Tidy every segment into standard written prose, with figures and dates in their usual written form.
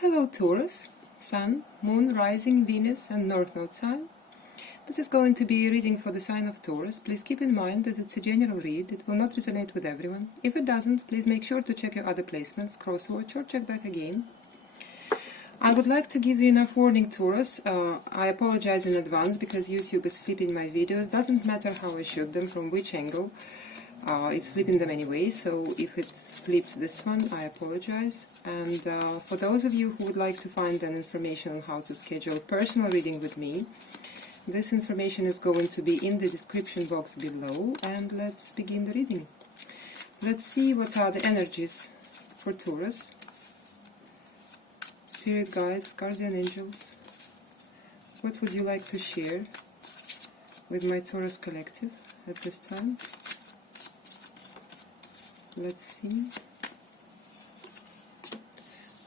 Hello Taurus, Sun, Moon, Rising, Venus and North Node sign. This is going to be a reading for the sign of Taurus. Please keep in mind that it's a general read. It will not resonate with everyone. If it doesn't, please make sure to check your other placements, cross-watch or check back again. I would like to give you enough warning, Taurus. I apologize in advance because YouTube is flipping my videos. Doesn't matter how I shoot them, from which angle. It's flipping them anyway, so if it flips this one, I apologize. And for those of you who would like to find an information on how to schedule a personal reading with me, this information is going to be in the description box below, and let's begin the reading. Let's see what are the energies for Taurus. Spirit guides, guardian angels. What would you like to share with my Taurus collective at this time? Let's see.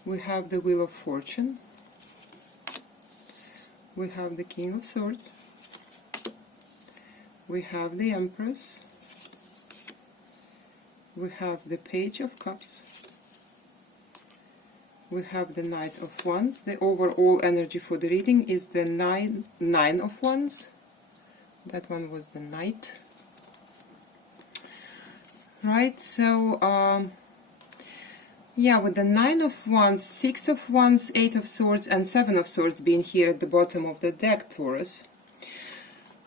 We have the Wheel of Fortune. We have the King of Swords. We have the Empress. We have the Page of Cups. We have the Knight of Wands. The overall energy for the reading is the Nine of Wands. That one was the Knight. Right, so yeah, with the Nine of Wands, Six of Wands, Eight of Swords and Seven of Swords being here at the bottom of the deck, Taurus,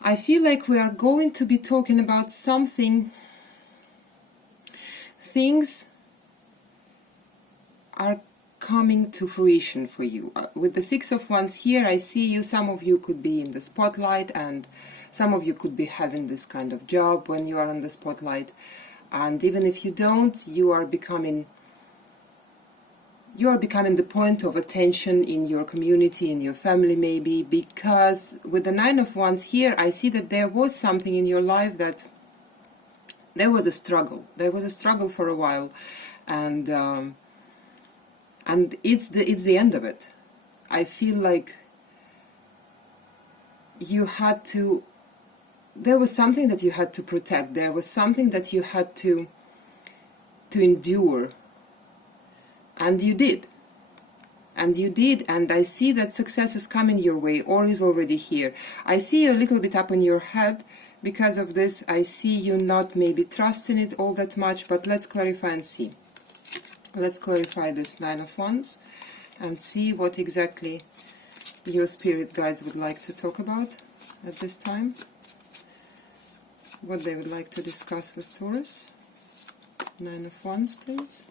I feel like we are going to be talking about things are coming to fruition for you. With the Six of Wands here, I see you, some of you could be in the spotlight and some of you could be having this kind of job when you are on the spotlight. And even if you don't, you are becoming the point of attention in your community, in your family maybe, because with the Nine of Wands here, I see that there was something in your life that there was a struggle. There was a struggle for a while, and it's the end of it. I feel like you had to. There was something that you had to protect. There was something that you had to endure. And you did. And you did. And I see that success is coming your way or is already here. I see you a little bit up in your head. Because of this, I see you not maybe trusting it all that much. But let's clarify and see. Let's clarify this Nine of Wands and see what exactly your spirit guides would like to talk about at this time. What they would like to discuss with Taurus. Nine of Wands, please.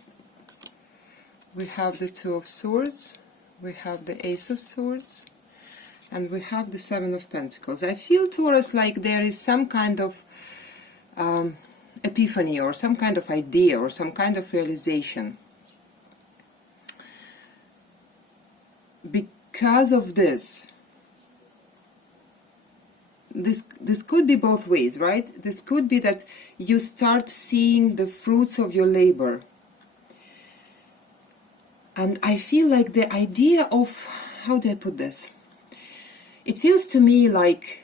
We have the Two of Swords, we have the Ace of Swords, and we have the Seven of Pentacles. I feel, Taurus, like there is some kind of epiphany or some kind of idea or some kind of realization. Because of this could be both ways, right? This could be that you start seeing the fruits of your labor. And I feel like the idea of, how do I put this? It feels to me like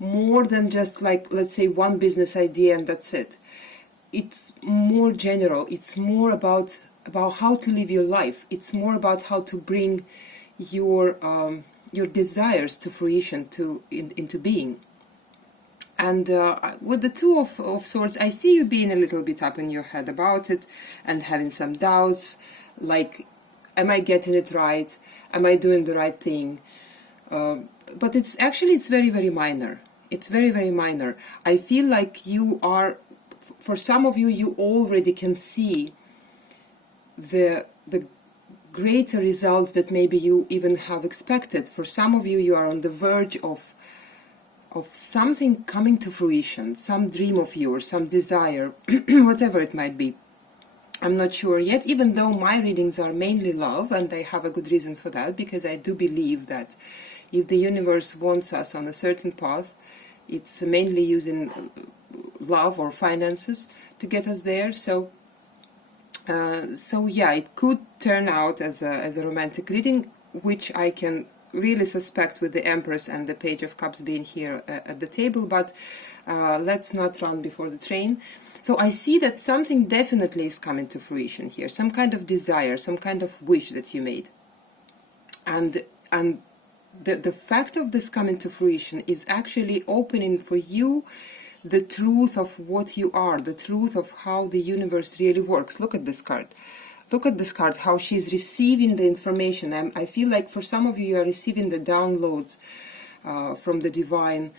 more than just like, let's say, one business idea and that's it. It's more general. It's more about how to live your life. It's more about how to bring your desires to fruition, into being. And with the Two of Swords, I see you being a little bit up in your head about it and having some doubts, like, am I getting it right? Am I doing the right thing? But it's very, very minor. It's very, very minor. I feel like you are, for some of you, you already can see the greater results that maybe you even have expected. For some of you, you are on the verge of something coming to fruition, some dream of yours, some desire, whatever it might be. I'm not sure yet, even though my readings are mainly love, and I have a good reason for that, because I do believe that if the universe wants us on a certain path, it's mainly using love or finances to get us there. So yeah, it could turn out as a romantic reading, which I can really suspect with the Empress and the Page of Cups being here at the table, but let's not run before the train. So I see that something definitely is coming to fruition here, some kind of desire, some kind of wish that you made. And the fact of this coming to fruition is actually opening for you the truth of what you are, the truth of how the universe really works. Look at this card. Look at this card, how she's receiving the information. I feel like for some of you, you are receiving the downloads from the divine.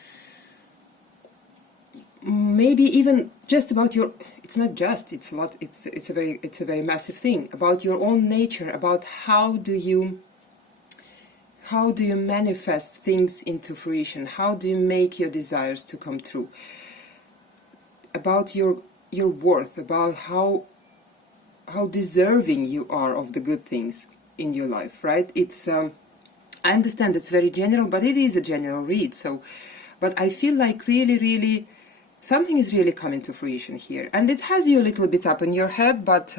Maybe even just about your, it's not just, it's a lot, it's a very massive thing, about your own nature, about how do you manifest things into fruition, how do you make your desires to come true, about your worth, about how deserving you are of the good things in your life, right? It's I understand it's very general, but it is a general read. So, but I feel like really something is really coming to fruition here, and it has you a little bit up in your head. But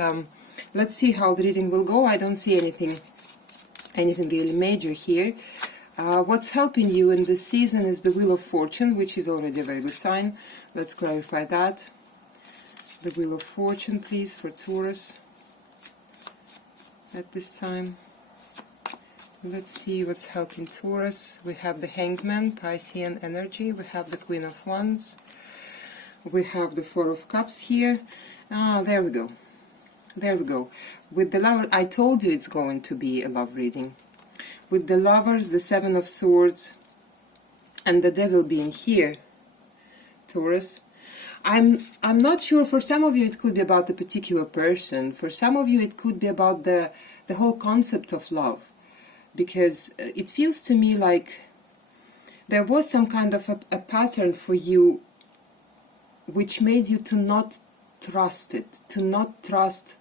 let's see how the reading will go. I don't see anything really major here. What's helping you in this season is the Wheel of Fortune, which is already a very good sign. Let's clarify that. The Wheel of Fortune, please, for Taurus at this time. Let's see what's helping Taurus. We have the Hangman, Piscean energy. We have the Queen of Wands. We have the Four of Cups here. There we go. There we go. With the Lover, I told you it's going to be a love reading. With the Lovers, the Seven of Swords, and the Devil being here, Taurus. I'm not sure. For some of you it could be about a particular person. For some of you it could be about the whole concept of love. Because it feels to me like there was some kind of a pattern for you which made you to not trust it, to not trust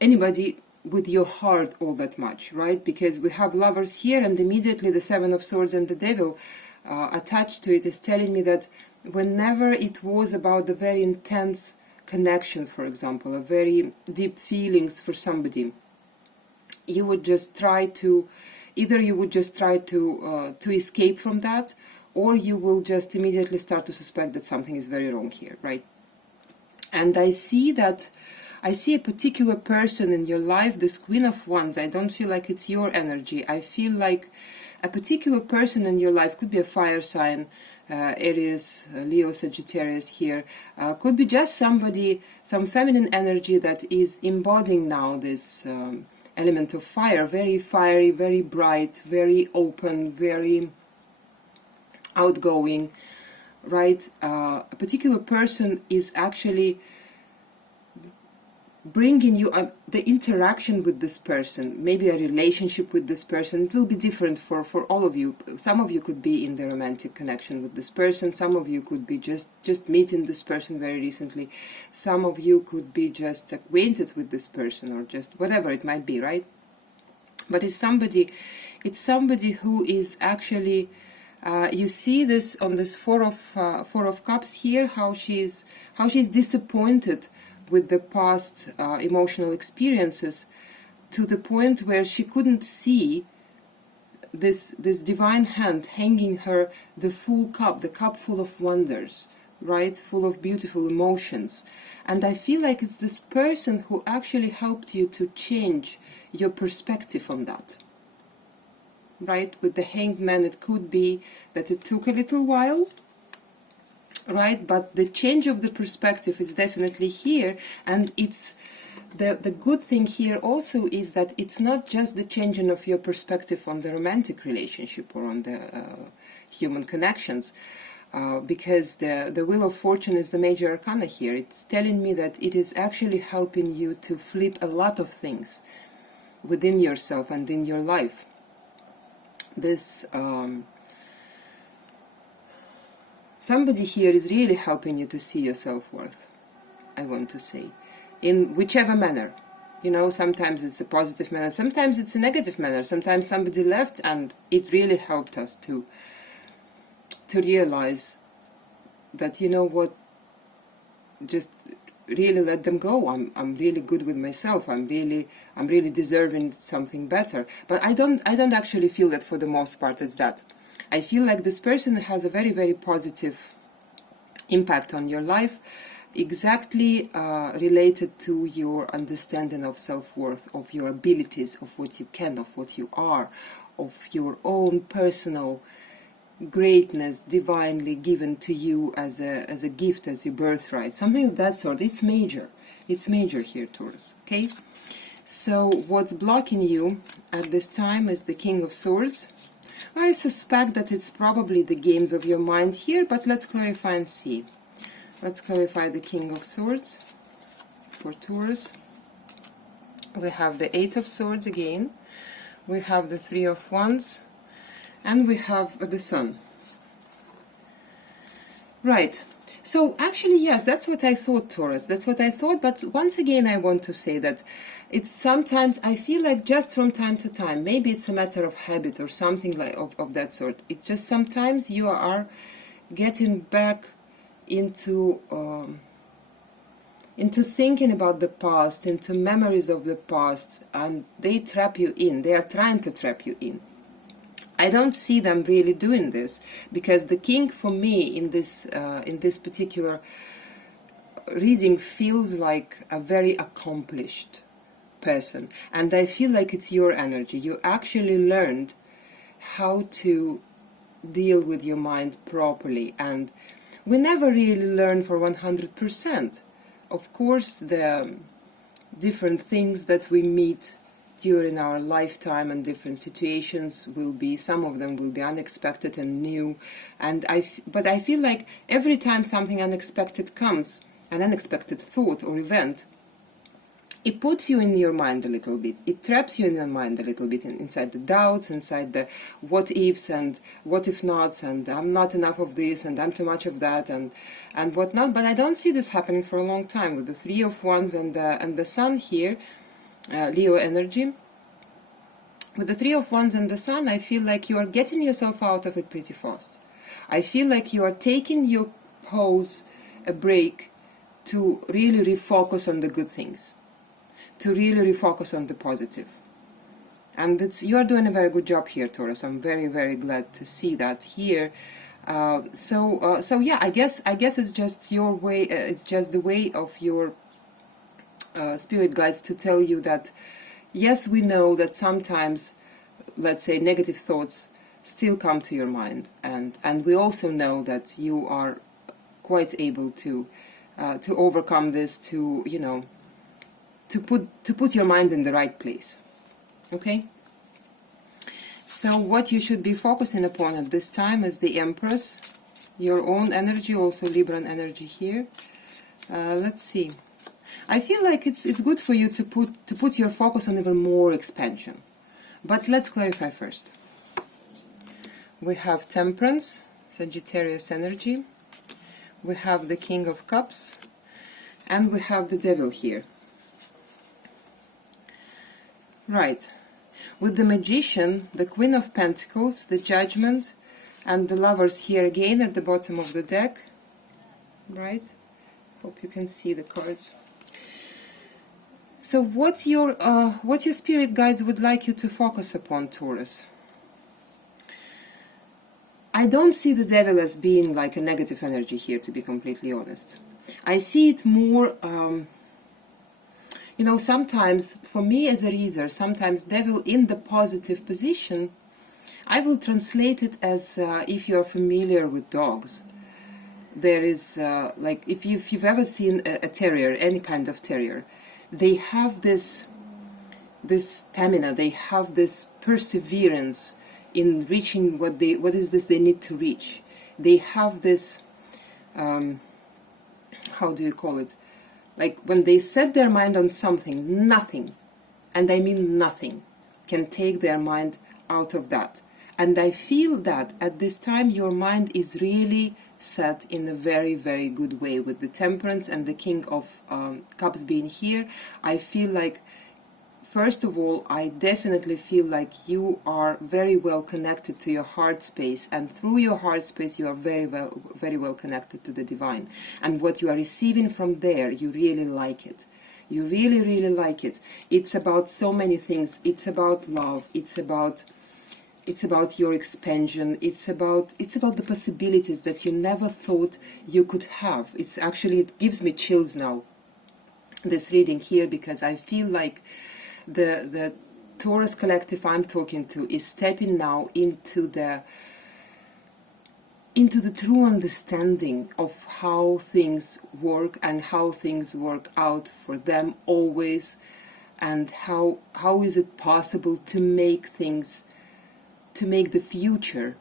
anybody with your heart all that much, right? Because we have Lovers here, and immediately the Seven of Swords and the Devil attached to it is telling me that whenever it was about the very intense connection, for example, a very deep feelings for somebody, you would just try to, either you would just try to escape from that, or you will just immediately start to suspect that something is very wrong here, right? And I see a particular person in your life, this Queen of Wands. I don't feel like it's your energy. I feel like a particular person in your life, could be a fire sign, Aries, Leo, Sagittarius here, could be just somebody, some feminine energy that is embodying now this element of fire, very fiery, very bright, very open, very outgoing, right? A particular person is actually bringing you the interaction with this person, maybe a relationship with this person. It will be different for all of you. Some of you could be in the romantic connection with this person. Some of you could be just meeting this person very recently. Some of you could be just acquainted with this person, or just whatever it might be, right? But it's somebody who is actually, you see this on this Four of Cups here, how she's disappointed with the past emotional experiences, to the point where she couldn't see this divine hand hanging her the full cup, the cup full of wonders, right, full of beautiful emotions. And I feel like it's this person who actually helped you to change your perspective on that, right? With the Hanged Man, it could be that it took a little while, right? But the change of the perspective is definitely here. And it's the good thing here also is that it's not just the changing of your perspective on the romantic relationship or on the human connections, because the Wheel of Fortune is the major arcana here. It's telling me that it is actually helping you to flip a lot of things within yourself and in your life. This somebody here is really helping you to see your self-worth, I want to say, in whichever manner. You know, sometimes it's a positive manner, sometimes it's a negative manner, sometimes somebody left and it really helped us to realize that, you know what, just really let them go. I'm really good with myself. I'm really deserving something better. But I don't actually feel that for the most part it's that. I feel like this person has a very, very positive impact on your life. exactly related to your understanding of self-worth, of your abilities, of what you can, of what you are, of your own personal greatness divinely given to you as a gift, as your birthright, something of that sort. It's major. It's major here, Taurus. Okay? So what's blocking you at this time is the King of Swords. I suspect that it's probably the games of your mind here, but let's clarify and see. Let's clarify the King of Swords for Taurus. We have the Eight of Swords again. We have the Three of Wands. And we have the Sun. Right. So actually, yes, that's what I thought, Taurus. That's what I thought. But once again, I want to say that it's sometimes, I feel like just from time to time, maybe it's a matter of habit or something like of that sort. It's just sometimes you are getting back into thinking about the past, into memories of the past, and they trap you in. They are trying to trap you in. I don't see them really doing this, because the king for me in this particular reading feels like a very accomplished person, and I feel like it's your energy. You actually learned how to deal with your mind properly, and we never really learn for 100%. Of course, the different things that we meet during our lifetime and different situations will be, some of them will be unexpected and new, but I feel like every time something unexpected comes, an unexpected thought or event, it puts you in your mind a little bit. It traps you in your mind a little bit, inside the doubts, inside the what ifs and what if nots, and I'm not enough of this and I'm too much of that and whatnot. But I don't see this happening for a long time with the Three of Wands and the Sun here. Leo energy. With the Three of Wands and the Sun, I feel like you are getting yourself out of it pretty fast. I feel like you are taking your pause, a break, to really refocus on the good things, to really refocus on the positive. And you are doing a very good job here, Taurus. I'm very, very glad to see that here. So yeah, I guess it's just your way. It's just the way of your spirit guides to tell you that yes, we know that sometimes, let's say, negative thoughts still come to your mind, and we also know that you are quite able to overcome this, to put your mind in the right place. Okay. So what you should be focusing upon at this time is the Empress, your own energy, also Libran energy here. Let's see. I feel like it's good for you to put your focus on even more expansion. But let's clarify first. We have Temperance, Sagittarius energy. We have the King of Cups, and we have the Devil here. Right. With the Magician, the Queen of Pentacles, the Judgment, and the Lovers here again at the bottom of the deck. Right. Hope you can see the cards. So what your spirit guides would like you to focus upon, Taurus? I don't see the Devil as being like a negative energy here, to be completely honest. I see it more, sometimes, for me as a reader, sometimes Devil in the positive position, I will translate it as if you're familiar with dogs. There is, like, if you've ever seen a terrier, any kind of terrier, they have this stamina, they have this perseverance in reaching what is this they need to reach. They have this, how do you call it? Like when they set their mind on something, nothing, and I mean nothing, can take their mind out of that. And I feel that at this time your mind is really set in a very, very good way. With the Temperance and the King of Cups being here, I feel like, first of all, I definitely feel like you are very well connected to your heart space, and through your heart space you are very well connected to the divine. And what you are receiving from there, you really like it. You really, really like it. It's about so many things. It's about love. It's about it's about your expansion, it's about the possibilities that you never thought you could have. It's actually, it gives me chills now, this reading here, because I feel like the Taurus collective I'm talking to is stepping now into the true understanding of how things work and how things work out for them always, and how is it possible to make things, to make the future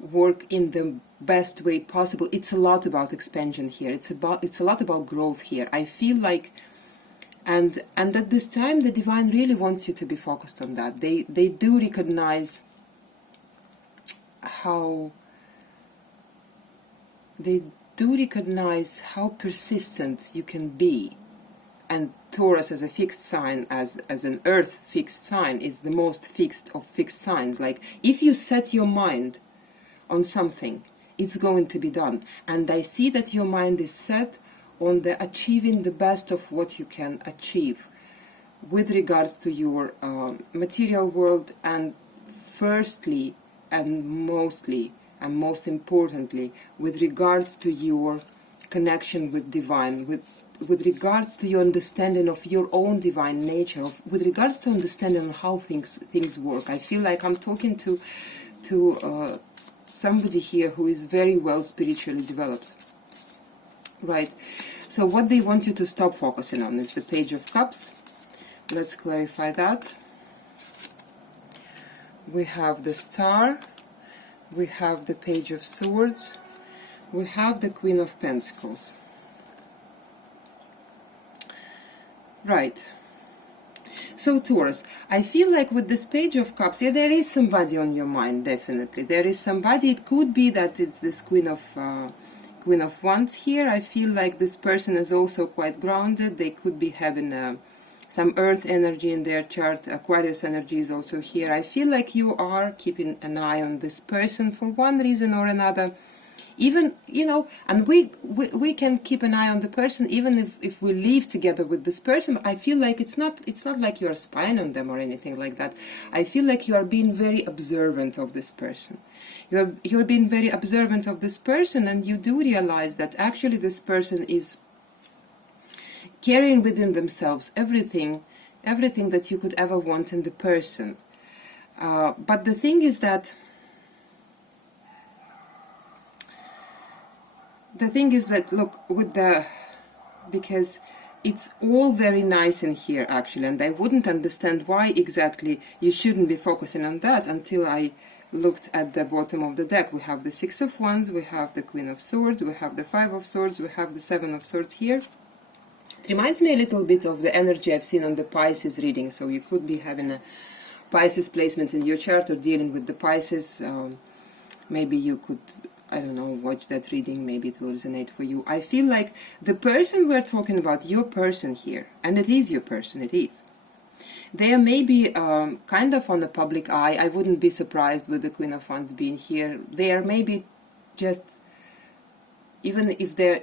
work in the best way possible. It's a lot about expansion here. It's a lot about growth here. I feel like, and at this time the divine really wants you to be focused on that. They do recognize how persistent you can be. And Taurus as a fixed sign, as an earth fixed sign, is the most fixed of fixed signs. Like, if you set your mind on something, it's going to be done. And I see that your mind is set on the achieving the best of what you can achieve with regards to your material world, and firstly and mostly and most importantly with regards to your connection with divine, with regards to your understanding of your own divine nature, with regards to understanding how things work. I feel like I'm talking to somebody here who is very well spiritually developed, right? So what they want you to stop focusing on is the Page of Cups. Let's clarify that. We have the Star, we have the Page of Swords, we have the Queen of Pentacles. Right. So Taurus, I feel like with this Page of Cups, yeah, there is somebody on your mind, definitely. There is somebody. It could be that it's this Queen of Wands here. I feel like this person is also quite grounded. They could be having some earth energy in their chart. Aquarius energy is also here. I feel like you are keeping an eye on this person for one reason or another. Even, you know, and we can keep an eye on the person even if we live together with this person. I feel like it's not like you're spying on them or anything like that. I feel like you are being very observant of this person. You're being very observant of this person, and you do realize that actually this person is carrying within themselves everything that you could ever want in the person. But the thing is that look, because it's all very nice in here actually, and I wouldn't understand why exactly you shouldn't be focusing on that until I looked at the bottom of the deck. We have the Six of Wands, we have the Queen of Swords, we have the Five of Swords, we have the Seven of Swords here. It reminds me a little bit of the energy I've seen on the Pisces reading, so you could be having a Pisces placement in your chart or dealing with the Pisces. Maybe you could, I don't know, watch that reading, maybe it will resonate for you. I feel like the person we're talking about, your person here, and it is your person, it is. They are maybe kind of on the public eye. I wouldn't be surprised with the Queen of Wands being here. They are maybe just, even if they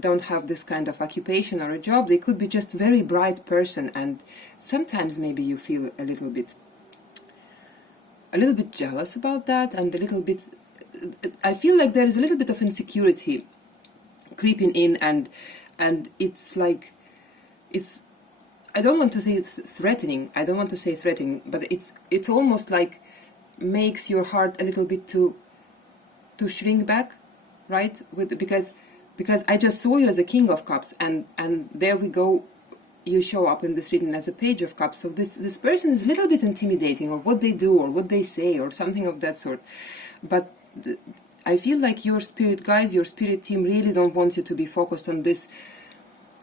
don't have this kind of occupation or a job, they could be just a very bright person, and sometimes maybe you feel a little bit jealous about that, and a little bit, I feel like there is a little bit of insecurity creeping in, and it's like, it's, I don't want to say threatening, but it's almost like makes your heart a little bit to shrink back, right? Because I just saw you as a King of Cups, and there we go, you show up in this reading as a Page of Cups. So this person is a little bit intimidating, or what they do or what they say or something of that sort. But I feel like your spirit guides, your spirit team really don't want you to be focused on this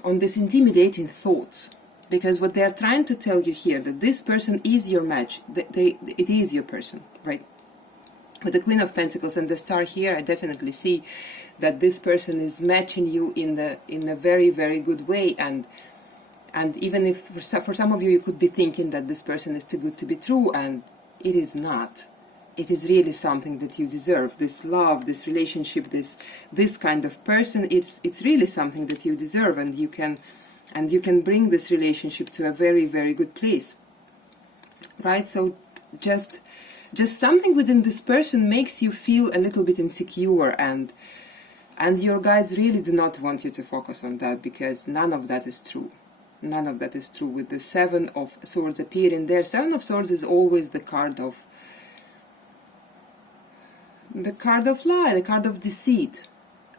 intimidating thoughts, because what they're trying to tell you here, that this person is your match, it is your person, right? With the Queen of Pentacles and the Star here, I definitely see that this person is matching you in a very, very good way, and even if for some of you, you could be thinking that this person is too good to be true, and it is not. It is really something that you deserve. This love, this relationship, this kind of person, it's really something that you deserve, and you can bring this relationship to a very, very good place, right? So just just something within this person makes you feel a little bit insecure, and your guides really do not want you to focus on that, because none of that is true. None of that is true. With the Seven of Swords appearing there, Seven of Swords is always the card of lie, the card of deceit,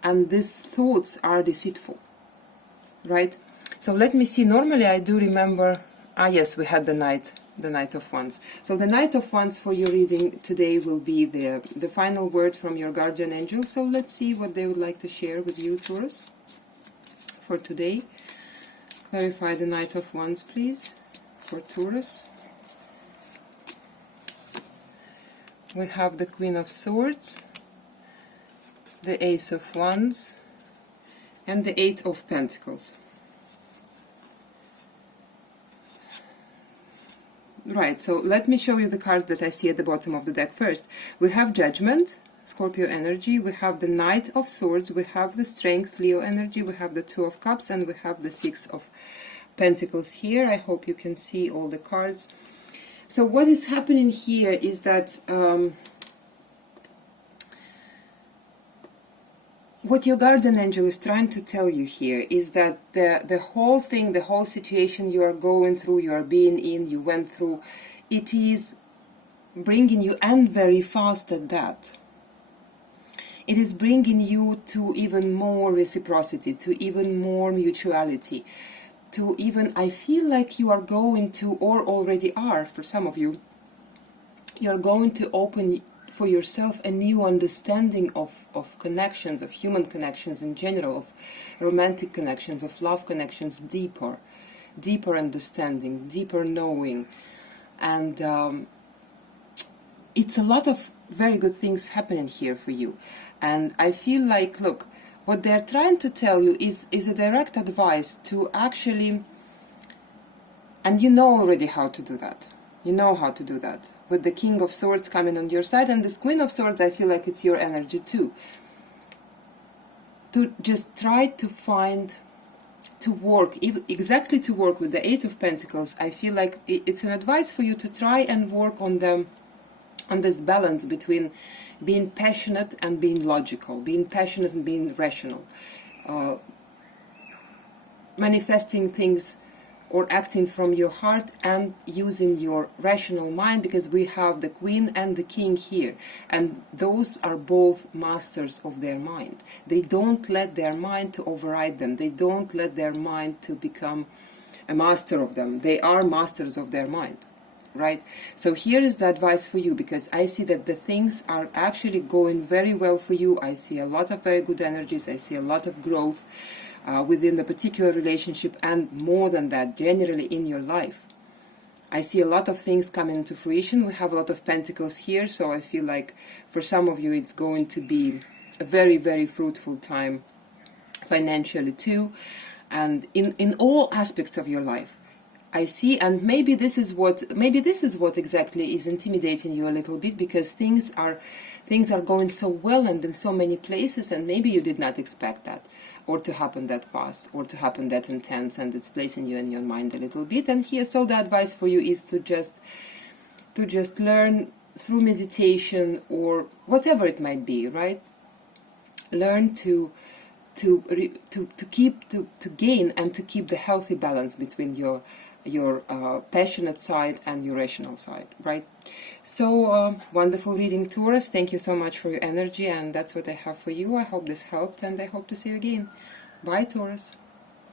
and these thoughts are deceitful, right? So let me see. Normally I do remember, yes, we had the Knight of Wands. So the Knight of Wands for your reading today will be the final word from your guardian angel. So let's see what they would like to share with you, Taurus, for today. Clarify the Knight of Wands, please, for Taurus. We have the Queen of Swords, the Ace of Wands, and the Eight of Pentacles. Right, so let me show you the cards that I see at the bottom of the deck first. We have Judgment, Scorpio energy, we have the Knight of Swords, we have the Strength, Leo energy, we have the Two of Cups, and we have the Six of Pentacles here. I hope you can see all the cards. So what is happening here is that what your guardian angel is trying to tell you here is that the whole thing, the whole situation you are going through, you are being in, you went through, it is bringing you, and very fast at that, it is bringing you to even more reciprocity, to even more mutuality, to even, I feel like you are going to, or already are, for some of you, you are going to open for yourself a new understanding of connections, of human connections in general, of romantic connections, of love connections, deeper understanding, deeper knowing. And it's a lot of very good things happening here for you. And I feel like, look, what they're trying to tell you is a direct advice to actually, and you know already how to do that. You know how to do that. With the King of Swords coming on your side, and this Queen of Swords, I feel like it's your energy too. To just try to find, to work, exactly to work with the Eight of Pentacles. I feel like it's an advice for you to try and work on them, on this balance between being passionate and being logical, being passionate and being rational, manifesting things or acting from your heart and using your rational mind, because we have the Queen and the King here, and those are both masters of their mind. They don't let their mind to override them. They don't let their mind to become a master of them. They are masters of their mind, right? So here is the advice for you, because I see that the things are actually going very well for you. I see a lot of very good energies. I see a lot of growth within the particular relationship, and more than that, generally in your life. I see a lot of things coming into fruition. We have a lot of pentacles here, so I feel like for some of you it's going to be a very, very fruitful time financially too, and in all aspects of your life. I see, and maybe this is what exactly is intimidating you a little bit, because things are going so well and in so many places, and maybe you did not expect that, or to happen that fast, or to happen that intense, and it's placing you in your mind a little bit. And here, so the advice for you is to just learn through meditation or whatever it might be, right? Learn to gain and to keep the healthy balance between your passionate side and your rational side, right? So wonderful reading, Taurus. Thank you so much for your energy, and that's what I have for you. I hope this helped, and I hope to see you again. Bye, Taurus.